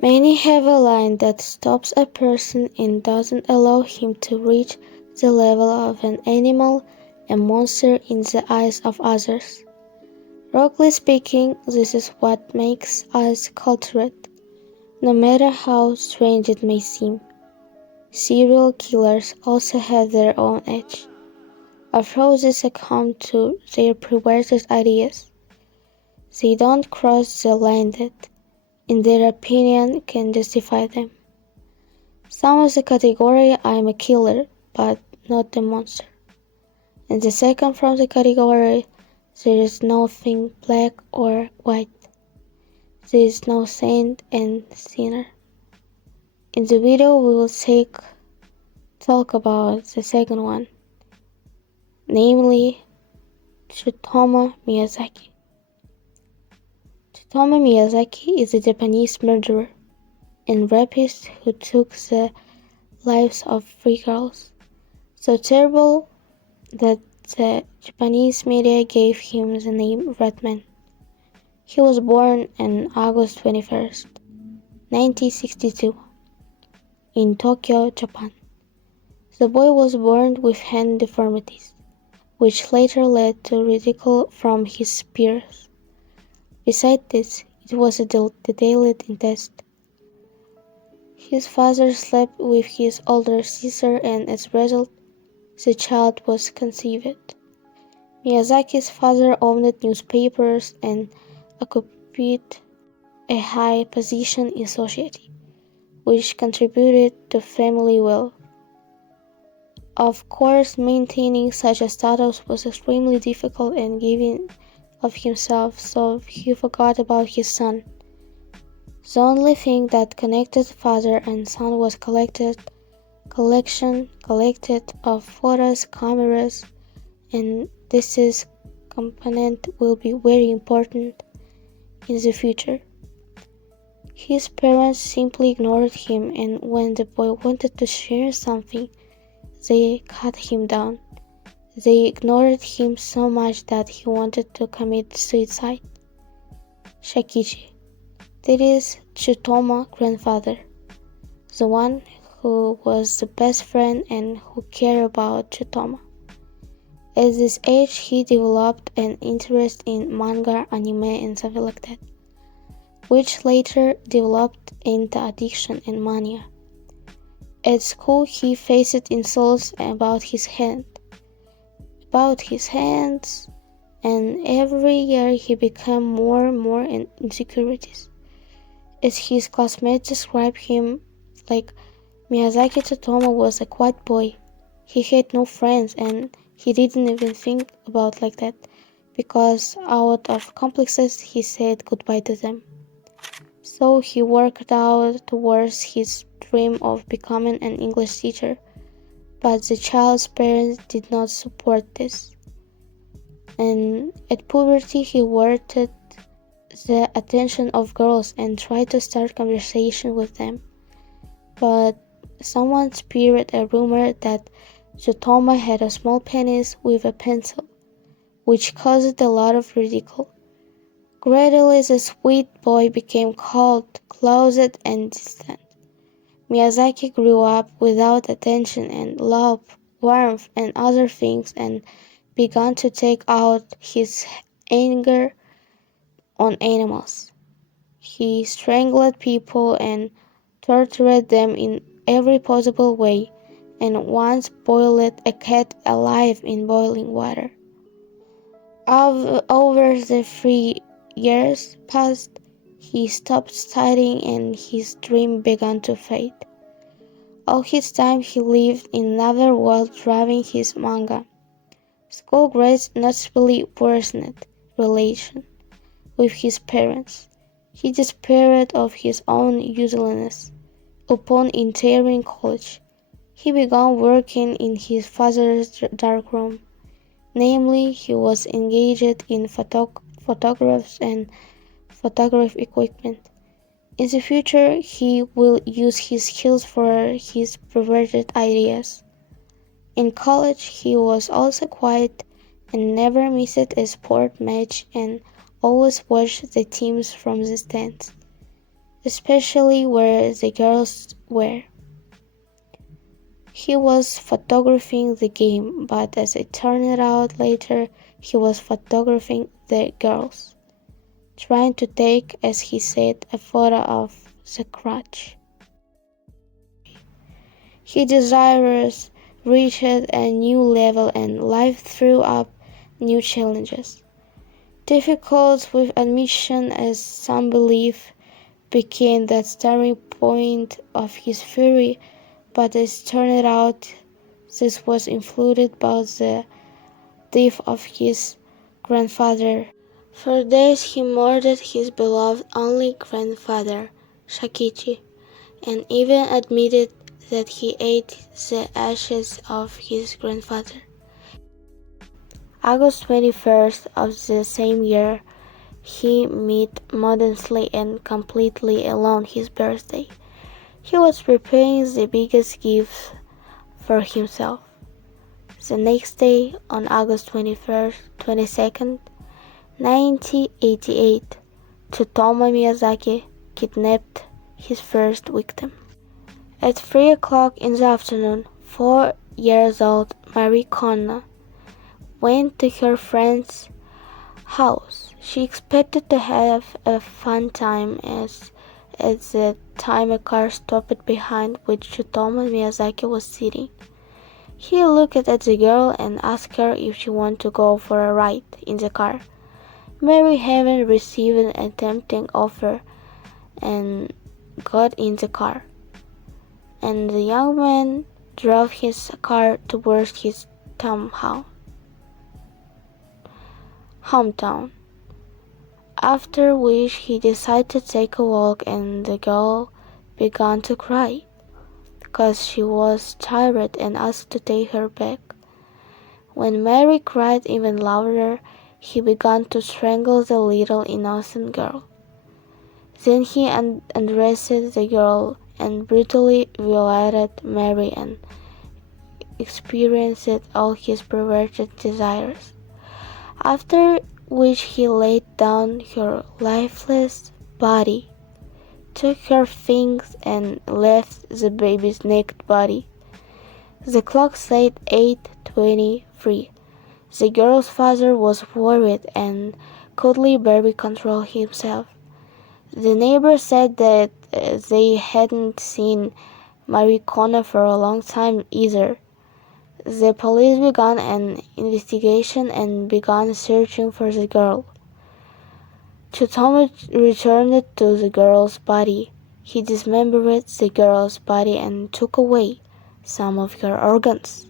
Many have a line that stops a person and doesn't allow him to reach the level of an animal, a monster in the eyes of others. Roughly speaking, this is what makes us cultured, no matter how strange it may seem. Serial killers also have their own edge, although they succumb to their perverted ideas. They don't cross the line that, in their opinion, can justify them. Some of the category I'm a killer, but not a monster. And the second from the category, there is nothing black or white. There is no saint and sinner. In the video we will talk about the second one, namely Tsutomu Miyadzaki. Tsutomu Miyadzaki is a Japanese murderer and rapist who took the lives of 3 girls, so terrible that the Japanese media gave him the name Red Man. He was born on August 21st, 1962, in Tokyo, Japan. The boy was born with hand deformities, which later led to ridicule from his peers. Besides this, it was a detailed test. His father slept with his older sister, and as a result, the child was conceived. Miyazaki's father owned newspapers and occupied a high position in society, which contributed to family wealth. Of course, maintaining such a status was extremely difficult and giving of himself, so he forgot about his son. The only thing that connected father and son was collection of photos, cameras, and this component will be very important in the future. His parents simply ignored him, and when the boy wanted to share something, they cut him down. They ignored him so much that he wanted to commit suicide. Shakichi. That is Tsutomu's grandfather, the one who was the best friend and who cared about Tsutomu. At this age, he developed an interest in manga, anime, and something like that, which later developed into addiction and mania. At school, he faced insults about his hands, and every year he became more and more insecurities. As his classmates described him, like Miyazaki Tsutomu was a quiet boy. He had no friends and he didn't even think about like that, because out of complexes he said goodbye to them. So he worked out towards his dream of becoming an English teacher, but the child's parents did not support this. And at puberty he wanted the attention of girls and tried to start conversation with them. But someone spread a rumor that Tsutomu had a small penis with a pencil, which caused a lot of ridicule. Gradually the sweet boy became cold, closeted, and distant. Miyazaki grew up without attention and love, warmth, and other things, and began to take out his anger on animals. He strangled people and tortured them in every possible way, and once boiled a cat alive in boiling water. Over the 3 years passed, he stopped studying and his dream began to fade. All his time he lived in another world drawing his manga. School grades noticeably worsened relation with his parents. He despaired of his own uselessness. Upon entering college, he began working in his father's darkroom. Namely, he was engaged in photographs and photograph equipment. In the future, he will use his skills for his perverted ideas. In college, he was also quiet and never missed a sport match and always watched the teams from the stands. especially where the girls were. He was photographing the game, but as it turned out later, he was photographing the girls, trying to take, as he said, a photo of the crutch. He desires reached a new level and life threw up new challenges. Difficult with admission as some believe became the starting point of his fury, but as turned out this was influenced by the death of his grandfather. For days he murdered his beloved only grandfather, Shakichi, and even admitted that he ate the ashes of his grandfather. August 21st of the same year, he met modestly and completely alone his birthday. He was preparing the biggest gift for himself. The next day, on August 22nd, 1988, Tsutomu Miyadzaki kidnapped his first victim. At 3 o'clock in the afternoon, 4 years old Marie Konna went to her friend's house. She expected to have a fun time as at the time a car stopped behind which Tsutomu Miyadzaki was sitting. He looked at the girl and asked her if she wanted to go for a ride in the car. Mary, having received a tempting offer, and got in the car, and the young man drove his car towards his hometown, after which he decided to take a walk, and the girl began to cry because she was tired and asked to take her back. When Mary cried even louder, he began to strangle the little innocent girl. Then he undressed the girl and brutally violated Mary and experienced all his perverted desires, after which he laid down her lifeless body, took her things, and left the baby's naked body. The clock said 8:23. The girl's father was worried and couldn't barely control himself. The neighbors said that they hadn't seen Marie Konna for a long time either. The police began an investigation and began searching for the girl. Tsutomu returned to the girl's body. He dismembered the girl's body and took away some of her organs.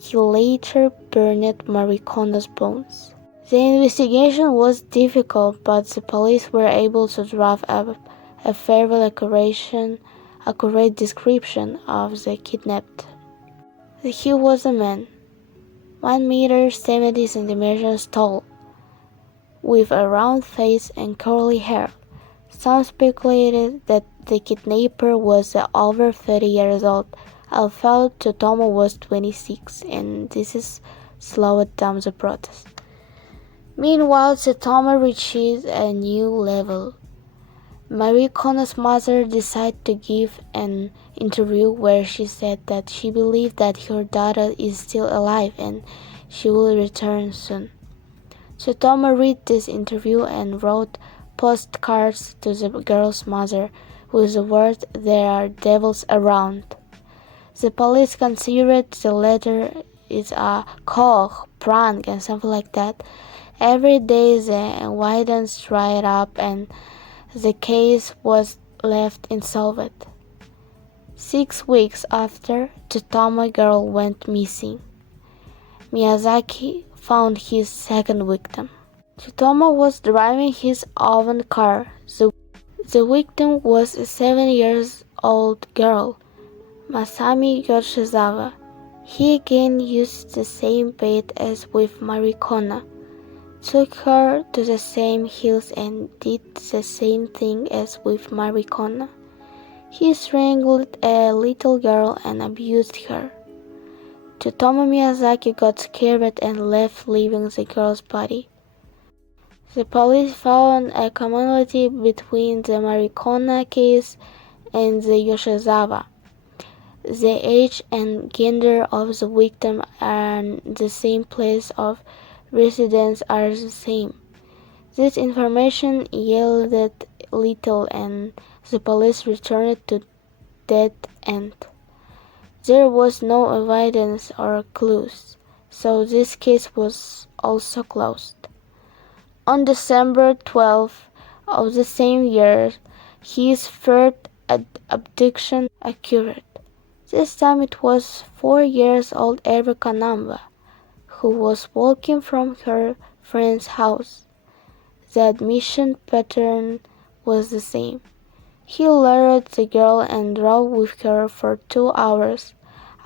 He later burned Marie Konna's bones. The investigation was difficult, but the police were able to draft up a fairly accurate description of the kidnapped. He was a man, 1 meter 70 centimeters tall, with a round face and curly hair. Some speculated that the kidnapper was over 30 years old, although Tsutomu was 26, and this slowed down the protest. Meanwhile, Tsutomu reached a new level. Marie Konna's mother decided to give an interview where she said that she believed that her daughter is still alive and she will return soon. Tsutomu read this interview and wrote postcards to the girl's mother with the words "There are devils around." The police considered the letter is a prank and something like that. Every day the evidence dried up and the case was left unsolved. 6 weeks after, Tsutomu girl went missing. Miyadzaki found his second victim. Tsutomu was driving his own car. The victim was a 7-year-old girl, Masami Yoshizawa. He again used the same bait as with Marie Konna, took her to the same hills and did the same thing as with Marie Konna. He strangled a little girl and abused her. Tsutomu Miyadzaki got scared and left, leaving the girl's body. The police found a commonality between the Marikona case and the Yoshizawa. The age and gender of the victim and the same place of residence are the same. This information yielded little and the police returned to dead end. There was no evidence or clues, so this case was also closed. On December 12th of the same year, his third abduction occurred. This time it was 4-year-old Erica Namba, who was walking from her friend's house. The admission pattern was the same. He lured the girl and drove with her for 2 hours,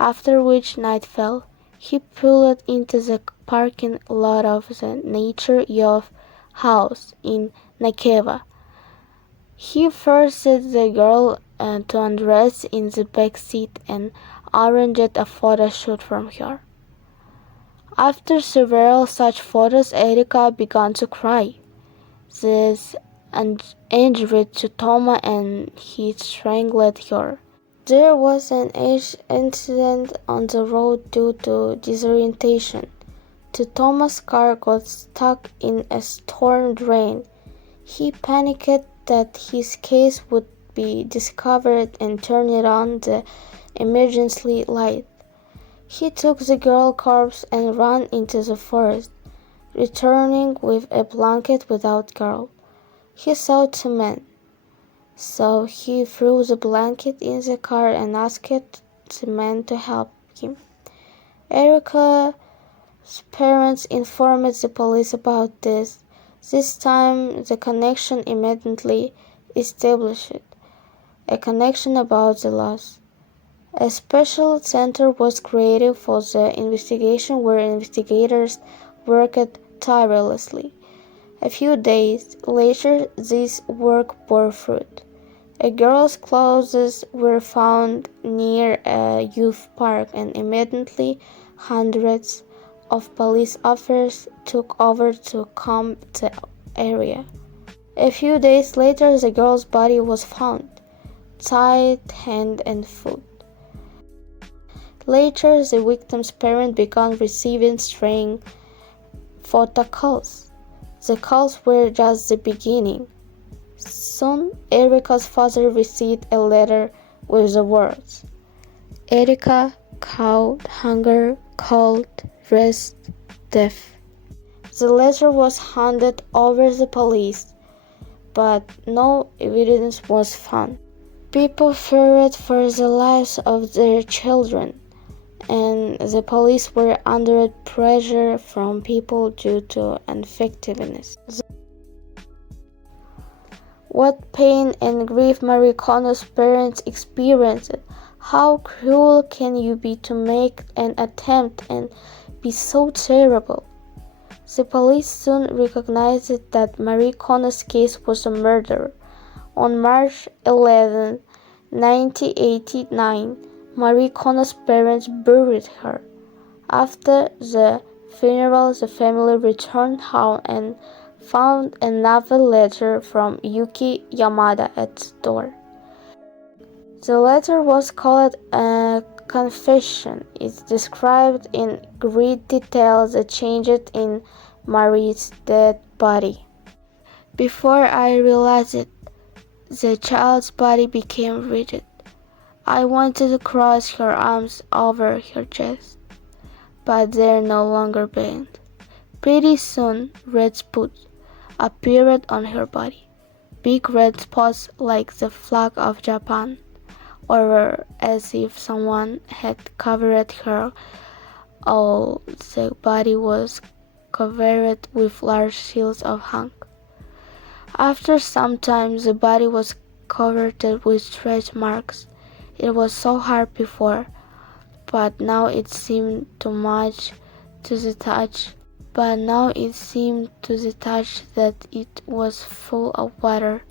after which night fell. He pulled into the parking lot of the Nature Youth house in Nakeva. He forced the girl to undress in the back seat and arranged a photo shoot from her. After several such photos, Erika began to cry. This angered Tsutomu and he strangled her. There was an incident on the road due to disorientation. Tsutomu's car got stuck in a storm drain. He panicked that his case would be discovered and turned on the emergency light. He took the girl's corpse and ran into the forest, returning with a blanket without girl. He saw 2 men, so he threw the blanket in the car and asked the men to help him. Erica's parents informed the police about this. This time the connection immediately established, a connection about the loss. A special center was created for the investigation where investigators worked tirelessly. A few days later, this work bore fruit. A girl's clothes were found near a youth park, and immediately hundreds of police officers took over to comb the area. A few days later, the girl's body was found, tied hand and foot. Later, the victim's parents began receiving strange photo calls. The calls were just the beginning. Soon, Erica's father received a letter with the words, "Erica, cold, hunger, cold, rest, death." The letter was handed over to the police, but no evidence was found. People feared for the lives of their children, and the police were under pressure from people due to ineffectiveness. What pain and grief Marikono's parents experienced. How cruel can you be to make an attempt and be so terrible? The police soon recognized that Marikono's case was a murder. On March 11, 1989, Marikono's parents buried her. After the funeral, the family returned home and found another letter from Yuki Yamada at the door. The letter was called a confession. It described in great detail the changes in Marie's dead body. Before I realized it, the child's body became rigid. I wanted to cross her arms over her chest, but they no longer bent. Pretty soon, red spots appeared on her body, big red spots like the flag of Japan, or as if someone had covered her. All the body was covered with large seals of hunk. After some time, the body was covered with stretch marks. It was so hard before, but now it seemed too much to the touch. But now it seemed to the touch that it was full of water,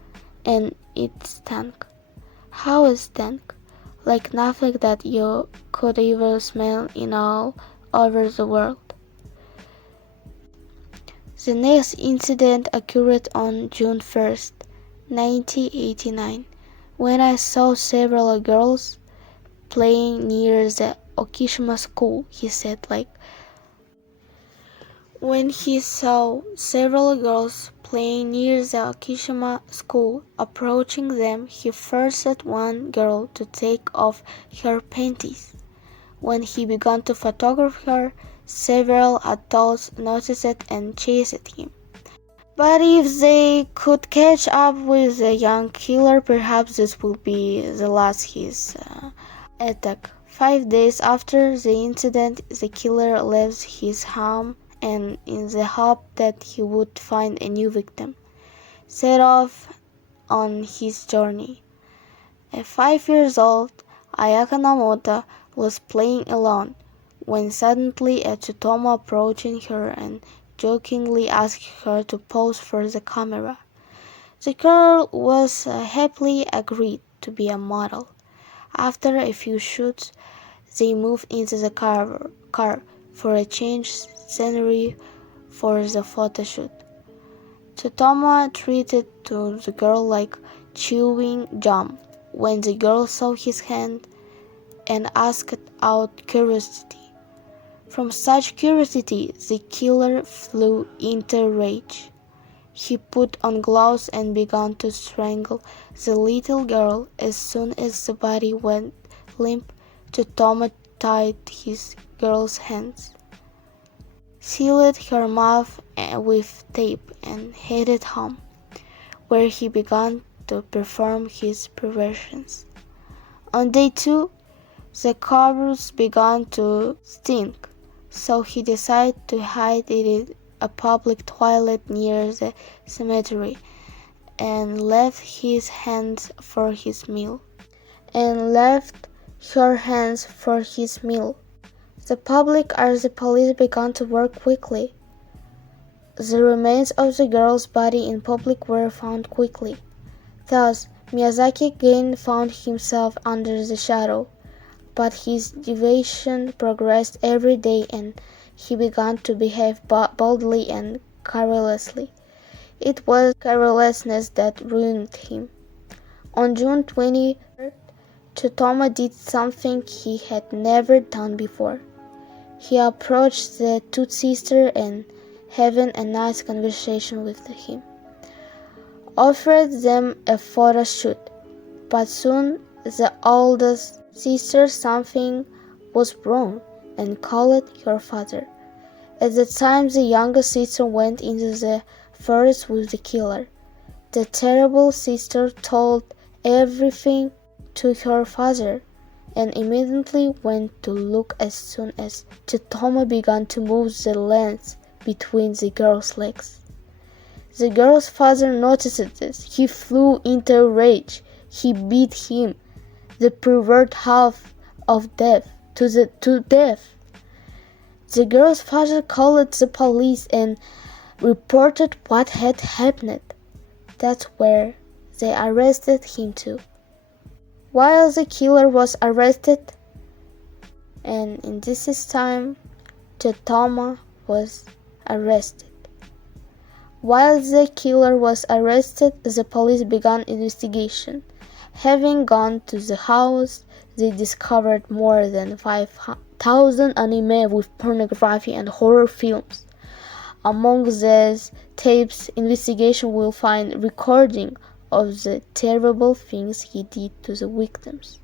and it stank. How it stank! Like nothing that you could ever smell in all over the world. The next incident occurred on June 1st, 1989, when I saw several girls playing near the Okishima school, he said. When he saw several girls playing near the Okishima school approaching them, he forced one girl to take off her panties. When he began to photograph her, several adults noticed it and chased him. But if they could catch up with the young killer, perhaps this would be the last his attack. 5 days after the incident, the killer left his home and, in the hope that he would find a new victim, set off on his journey. At 5 years old, Ayaka Namota was playing alone when suddenly a Tsutomu approached her and jokingly asked her to pose for the camera. The girl was happily agreed to be a model. After a few shoots, they moved into the car for a change scenery for the photo shoot. Tsutomu treated to the girl like chewing gum when the girl saw his hand and asked out curiosity. From such curiosity, the killer flew into rage. He put on gloves and began to strangle the little girl. As soon as the body went limp, Tsutomu tied his girl's hands, sealed her mouth with tape, and headed home, where he began to perform his perversions. On day 2, the corpse began to stink, so he decided to hide it in a public toilet near the cemetery and left his hands for his meal. Her hands for his meal. The public or the police began to work quickly. The remains of the girl's body in public were found quickly. Thus, Miyadzaki again found himself under the shadow, but his deviation progressed every day and he began to behave boldly and carelessly. It was carelessness that ruined him. On June 23rd, Tsutomu did something he had never done before. He approached the two sisters and, having a nice conversation with him, offered them a photo shoot. But soon the oldest sister something was wrong and called her father. At the time, the youngest sister went into the forest with the killer. The terrible sister told everything to her father and immediately went to look as soon as Tsutomu began to move the lens between the girl's legs. The girl's father noticed this. He flew into a rage. He beat him, the pervert half of death, to death. The girl's father called the police and reported what had happened. That's where they arrested him too. While the killer was arrested, and in this time, Tsutomu was arrested. While the killer was arrested, the police began investigation. Having gone to the house, they discovered more than 5,000 anime with pornography and horror films. Among these tapes, investigation will find recording of the terrible things he did to the victims.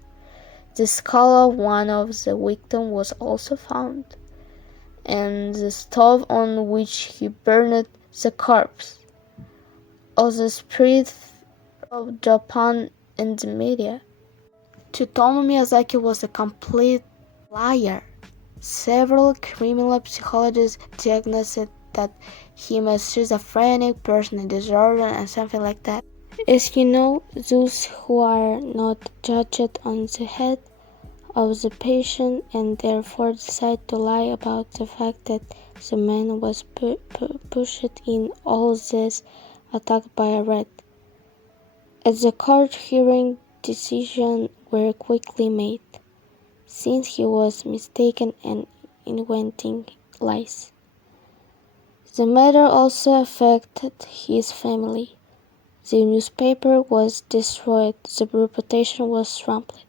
The skull of one of the victims was also found, and the stove on which he burned the corpse. Also spread of Japan in the media. Tsutomu Miyadzaki was a complete liar. Several criminal psychologists diagnosed that he was schizophrenic, personality disorder, and something like that. As you know, those who are not judged on the head of the patient and therefore decide to lie about the fact that the man was pushed in all this attacked by a rat. At the court hearing, decisions were quickly made, since he was mistaken and inventing lies. The matter also affected his family. The newspaper was destroyed, the reputation was trampled.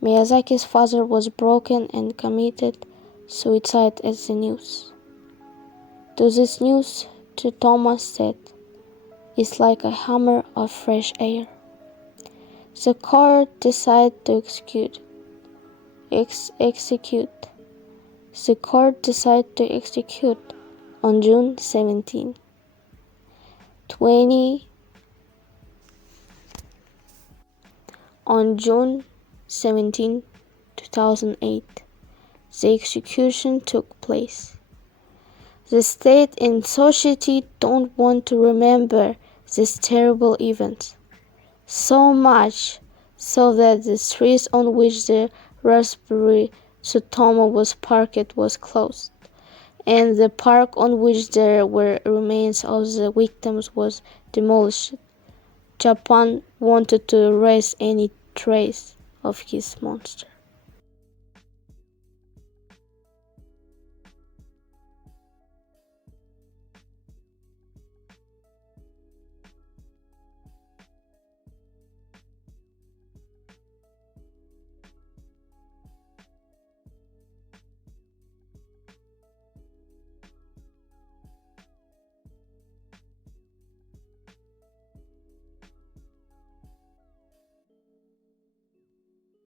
Miyazaki's father was broken and committed suicide at the news. To this news, Tsutomu said, "It's like a hammer of fresh air." The court decided to execute. The court decided to execute on June 17, 20 on June 17, 2008. The execution took place. The state and society don't want to remember this terrible event, so much so that the street on which the raspberry Tsutomu was parked was closed, and the park on which there were remains of the victims was demolished. Japan wanted to erase any trace of his monster.